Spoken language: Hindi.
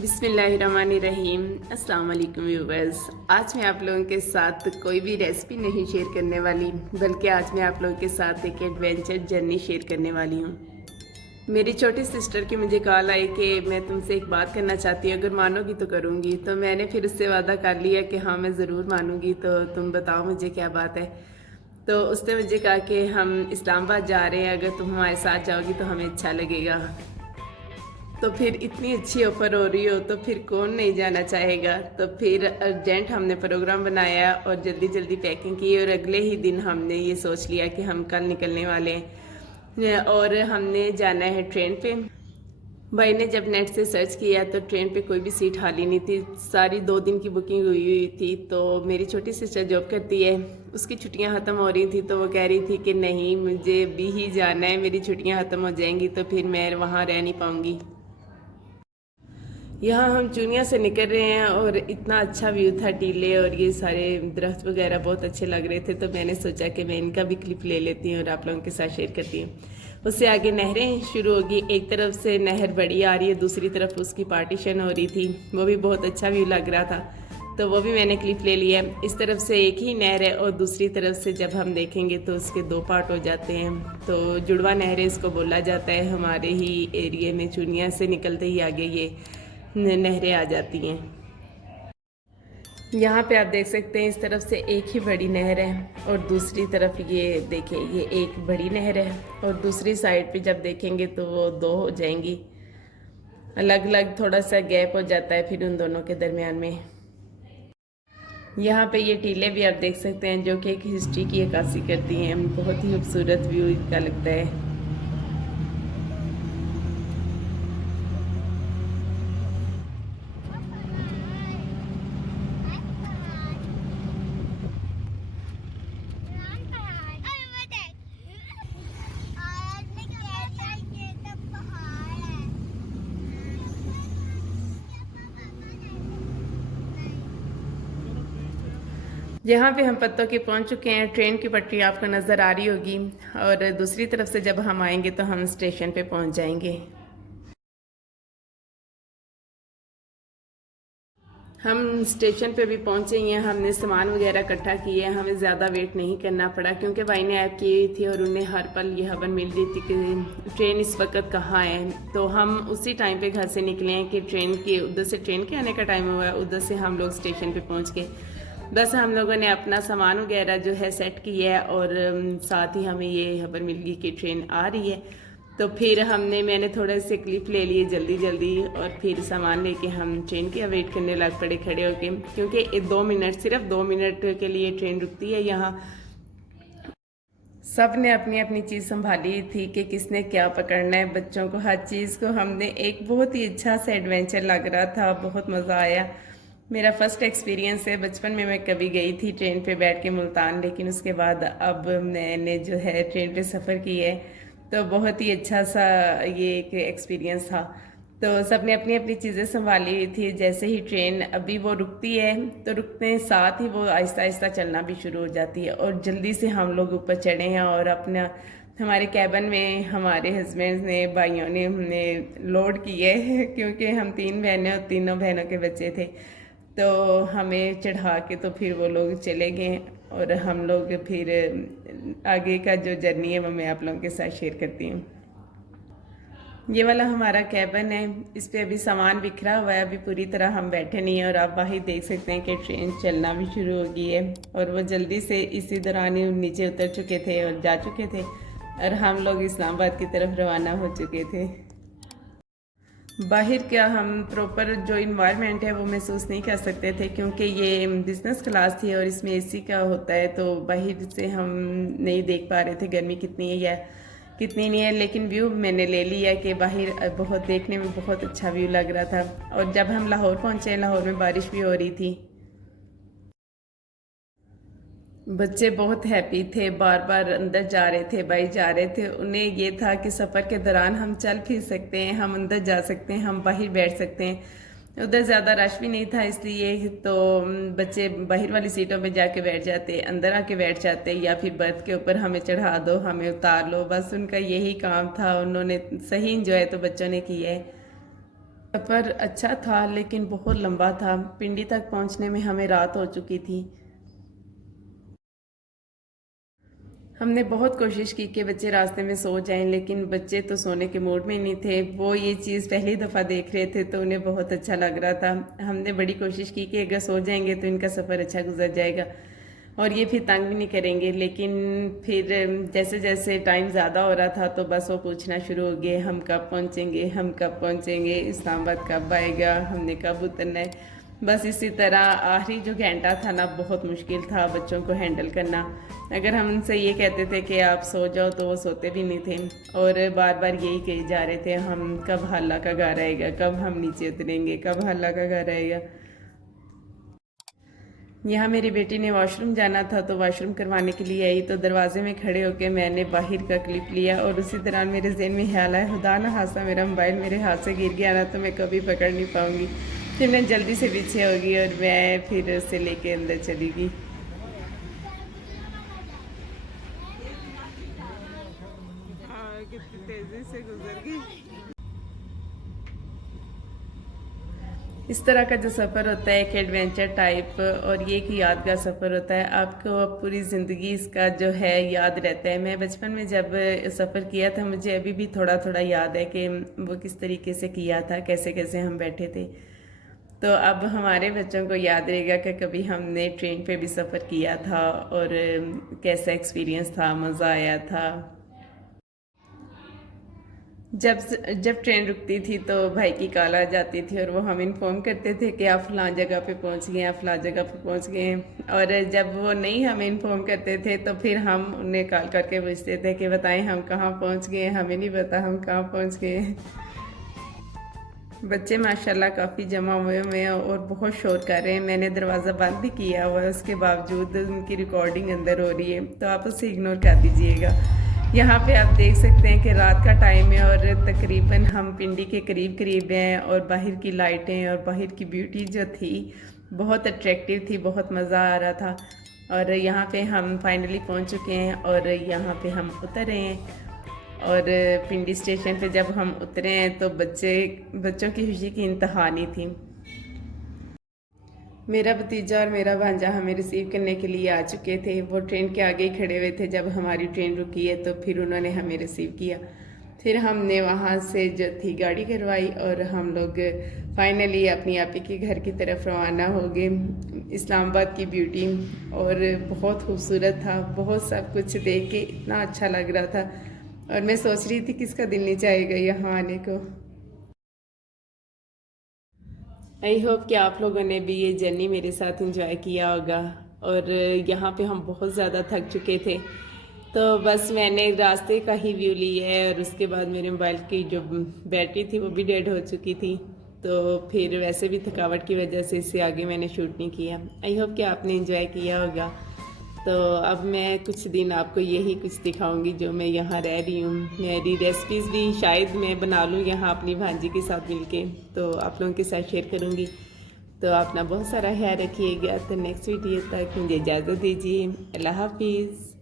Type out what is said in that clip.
बिस्मिल्लाहिर्रहमानिर्रहीम। अस्सलाम वालेकुम व्यूवर्स। आज मैं आप लोगों के साथ कोई भी रेसिपी नहीं शेयर करने वाली, बल्कि आज मैं आप लोगों के साथ एक एडवेंचर जर्नी शेयर करने वाली हूँ। मेरी छोटी सिस्टर की मुझे कॉल आई कि मैं तुमसे एक बात करना चाहती हूँ, अगर मानोगी तो करूँगी। तो मैंने फिर उससे वादा कर लिया कि हाँ मैं ज़रूर मानूँगी, तो तुम बताओ मुझे क्या बात है। तो उसने मुझे कहा कि हम इस्लामाबाद जा रहे हैं, अगर तुम हमारे साथ जाओगी तो हमें अच्छा लगेगा। तो फिर इतनी अच्छी ऑफ़र हो रही हो तो फिर कौन नहीं जाना चाहेगा। तो फिर अर्जेंट हमने प्रोग्राम बनाया और जल्दी जल्दी पैकिंग की, और अगले ही दिन हमने ये सोच लिया कि हम कल निकलने वाले हैं और हमने जाना है ट्रेन पे। भाई ने जब नेट से सर्च किया तो ट्रेन पे कोई भी सीट खाली नहीं थी, सारी 2 दिन की बुकिंग हुई थी। तो मेरी छोटी सिस्टर जॉब करती है, उसकी छुट्टियां ख़त्म हो रही थी, तो वो कह रही थी कि नहीं मुझे भी ही जाना है, मेरी छुट्टियां ख़त्म हो जाएंगी तो फिर मैं वहाँ रह नहीं पाऊँगी। यहाँ हम चुनिया से निकल रहे हैं और इतना अच्छा व्यू था, टीले और ये सारे दरख्त वगैरह बहुत अच्छे लग रहे थे। तो मैंने सोचा कि मैं इनका भी क्लिप ले लेती हूँ और आप लोगों के साथ शेयर करती हूँ। उससे आगे नहरें शुरू होगी, एक तरफ से नहर बड़ी आ रही है, दूसरी तरफ उसकी पार्टीशन हो रही थी, वो भी बहुत अच्छा व्यू लग रहा था, तो वो भी मैंने क्लिप ले लिया। इस तरफ से एक ही नहर है और दूसरी तरफ से जब हम देखेंगे तो उसके 2 पार्ट हो जाते हैं। तो जुड़वा नहरें इसको बोला जाता है। हमारे ही एरिए में चुनिया से निकलते ही आगे ये नहरें आ जाती हैं। यहाँ पे आप देख सकते हैं इस तरफ से एक ही बड़ी नहर है और दूसरी तरफ ये देखिए ये एक बड़ी नहर है, और दूसरी साइड पे जब देखेंगे तो वो 2 हो जाएंगी, अलग अलग थोड़ा सा गैप हो जाता है फिर उन दोनों के दरमियान में। यहाँ पे ये टीले भी आप देख सकते हैं जो कि एक हिस्ट्री की अक्कासी करती हैं, बहुत ही खूबसूरत व्यू इनका लगता है। यहाँ पे हम पत्तों के पहुँच चुके हैं, ट्रेन की पटरी आपको नज़र आ रही होगी, और दूसरी तरफ से जब हम आएंगे तो हम स्टेशन पे पहुँच जाएंगे। हम स्टेशन पे भी पहुँचे ही हैं, हमने सामान वगैरह इकट्ठा किया है, हमें ज़्यादा वेट नहीं करना पड़ा क्योंकि भाई ने ऐप की थी और उन्हें हर पल ये खबर मिल रही थी कि ट्रेन इस वक्त कहाँ है। तो हम उसी टाइम पे घर से निकले हैं कि ट्रेन के उधर से ट्रेन के आने का टाइम हुआ है, उधर से हम लोग स्टेशन पे पहुँच गए। बस हम लोगों ने अपना सामान वगैरह जो है सेट किया है, और साथ ही हमें ये खबर मिल गई कि ट्रेन आ रही है। तो फिर मैंने थोड़े से क्लिप ले लिए जल्दी जल्दी, और फिर सामान लेके हम ट्रेन के वेट करने लग पड़े खड़े होके, क्योंकि 2 मिनट सिर्फ 2 मिनट के लिए ट्रेन रुकती है यहाँ। सब ने अपनी अपनी चीज़ संभाली थी कि किसने क्या पकड़ना है। बच्चों को हर चीज़ को हमने एक बहुत ही अच्छा सा एडवेंचर लग रहा था, बहुत मज़ा आया। मेरा फर्स्ट एक्सपीरियंस है, बचपन में मैं कभी गई थी ट्रेन पे बैठ के मुल्तान, लेकिन उसके बाद अब मैंने जो है ट्रेन पे सफ़र की है, तो बहुत ही अच्छा सा ये एक एक्सपीरियंस था। तो सबने अपनी अपनी चीज़ें संभाली हुई थी। जैसे ही ट्रेन अभी वो रुकती है तो रुकते साथ ही वो आहिस्ता आहिस्ता चलना भी शुरू हो जाती है, और जल्दी से हम लोग ऊपर चढ़े हैं और अपना हमारे कैबिन में हमारे हस्बैंड ने भाइयों ने हमने लोड किए क्योंकि हम 3 बहनें और तीनों बहनों के बच्चे थे। तो हमें चढ़ा के तो फिर वो लोग चले गए, और हम लोग फिर आगे का जो जर्नी है वो मैं आप लोगों के साथ शेयर करती हूँ। ये वाला हमारा कैबिन है, इस पे अभी सामान बिखरा हुआ है, अभी पूरी तरह हम बैठे नहीं हैं, और आप बाहर देख सकते हैं कि ट्रेन चलना भी शुरू हो गई है, और वो जल्दी से इसी दौरान ही नीचे उतर चुके थे और जा चुके थे, और हम लोग इस्लामाबाद की तरफ रवाना हो चुके थे। बाहर का हम प्रॉपर जो इन्वायरमेंट है वो महसूस नहीं कर सकते थे, क्योंकि ये बिज़नेस क्लास थी और इसमें एसी का होता है, तो बाहर से हम नहीं देख पा रहे थे गर्मी कितनी है या कितनी नहीं है। लेकिन व्यू मैंने ले लिया कि बाहर बहुत देखने में बहुत अच्छा व्यू लग रहा था। और जब हम लाहौर पहुँचे, लाहौर में बारिश भी हो रही थी। बच्चे बहुत हैप्पी थे, बार बार अंदर जा रहे थे, भाई जा रहे थे। उन्हें ये था कि सफ़र के दौरान हम चल फिर सकते हैं, हम अंदर जा सकते हैं, हम बाहर बैठ सकते हैं। उधर ज़्यादा रश भी नहीं था, इसलिए तो बच्चे बाहर वाली सीटों पे जाके बैठ जाते, अंदर आके बैठ जाते, या फिर बर्थ के ऊपर हमें चढ़ा दो, हमें उतार लो, बस उनका यही काम था। उन्होंने सही इंजॉय तो बच्चों ने किया है। सफ़र अच्छा था लेकिन बहुत लंबा था। पिंडी तक पहुंचने में हमें रात हो चुकी थी। हमने बहुत कोशिश की कि बच्चे रास्ते में सो जाएं, लेकिन बच्चे तो सोने के मूड में नहीं थे। वो ये चीज़ पहली दफ़ा देख रहे थे तो उन्हें बहुत अच्छा लग रहा था। हमने बड़ी कोशिश की कि अगर सो जाएंगे तो इनका सफ़र अच्छा गुजर जाएगा और ये फिर तंग भी नहीं करेंगे। लेकिन फिर जैसे जैसे टाइम ज़्यादा हो रहा था तो बस वो पूछना शुरू हो गए, हम कब पहुँचेंगे, हम कब पहुँचेंगे, इस्लामाबाद कब आएगा, हमने कब उतरना है। बस इसी तरह आखिरी जो घंटा था ना, बहुत मुश्किल था बच्चों को हैंडल करना। अगर हम उनसे ये कहते थे कि आप सो जाओ तो वो सोते भी नहीं थे और बार बार यही कहे जा रहे थे, हम कब हल्ला का घर आएगा, कब हम नीचे उतरेंगे, कब हल्ला का घर आएगा। यहाँ मेरी बेटी ने वॉशरूम जाना था तो वॉशरूम करवाने के लिए आई, तो दरवाजे में खड़े होकर मैंने बाहर का क्लिप लिया और उसी दौरान मेरे जहन में ख्याल आया, खुदा ना हादसा मेरा मोबाइल मेरे हाथ से गिर गया ना तो मैं कभी पकड़ नहीं पाऊंगी। फिर मैं जल्दी से पीछे होगी और मैं फिर उसे लेके अंदर चली गई। कितनी तेजी से गुजर गई। इस तरह का जो सफ़र होता है एक एडवेंचर टाइप और ये एक यादगार सफ़र होता है, आपको पूरी ज़िंदगी इसका जो है याद रहता है। मैं बचपन में जब सफ़र किया था मुझे अभी भी थोड़ा थोड़ा याद है कि वो किस तरीके से किया था, कैसे कैसे हम बैठे थे। तो अब हमारे बच्चों को याद रहेगा कि कभी हमने ट्रेन पे भी सफ़र किया था और कैसा एक्सपीरियंस था, मज़ा आया था। जब जब ट्रेन रुकती थी तो भाई की कॉल आ जाती थी और वो हमें इन्फॉर्म करते थे कि आप फलां जगह पे पहुंच गए, आप फलां जगह पे पहुंच गए हैं। और जब वो नहीं हमें इन्फॉर्म करते थे तो फिर हम उन्हें कॉल करके पूछते थे कि बताएं हम कहाँ पहुंच गए, हमें नहीं पता हम कहाँ पहुंच गए। बच्चे माशाल्लाह काफ़ी जमा हुए हैं और बहुत शोर कर रहे हैं। मैंने दरवाज़ा बंद भी किया हुआ है, उसके बावजूद उनकी रिकॉर्डिंग अंदर हो रही है, तो आप उसे इग्नोर कर दीजिएगा। यहाँ पे आप देख सकते हैं कि रात का टाइम है और तकरीबन हम पिंडी के करीब करीब हैं और बाहर की लाइटें और बाहर की ब्यूटी जो थी बहुत अट्रैक्टिव थी, बहुत मज़ा आ रहा था। और यहाँ पे हम फाइनली पहुँच चुके हैं और यहाँ पे हम उतर रहे हैं। और पिंडी स्टेशन पे जब हम उतरे हैं तो बच्चों की खुशी की इंतहा नहीं थी। मेरा भतीजा और मेरा भांजा हमें रिसीव करने के लिए आ चुके थे। वो ट्रेन के आगे ही खड़े हुए थे जब हमारी ट्रेन रुकी है, तो फिर उन्होंने हमें रिसीव किया। फिर हमने वहाँ से जो थी गाड़ी करवाई और हम लोग फाइनली अपनी आपी के घर की तरफ रवाना हो गए। इस्लामाबाद की ब्यूटी और बहुत खूबसूरत था, बहुत सब कुछ देख के इतना अच्छा लग रहा था और मैं सोच रही थी किसका दिल नहीं चाहेगा यहाँ आने को। आई होप कि आप लोगों ने भी ये जर्नी मेरे साथ एंजॉय किया होगा। और यहाँ पे हम बहुत ज़्यादा थक चुके थे, तो बस मैंने रास्ते का ही व्यू लिया है और उसके बाद मेरे मोबाइल की जो बैटरी थी वो भी डेड हो चुकी थी, तो फिर वैसे भी थकावट की वजह से इससे आगे मैंने शूट नहीं किया। आई होप कि आपने एंजॉय किया होगा। तो अब मैं कुछ दिन आपको यही कुछ दिखाऊंगी जो मैं यहाँ रह रही हूँ। मेरी रेसिपीज़ भी शायद मैं बना लूँ यहाँ अपनी भांजी के साथ मिलके, तो आप लोगों के साथ शेयर करूँगी। तो अपना बहुत सारा ख्याल रखिएगा। तो नेक्स्ट वीडियो तक मुझे इजाज़त दीजिए। अल्लाह हाफिज़।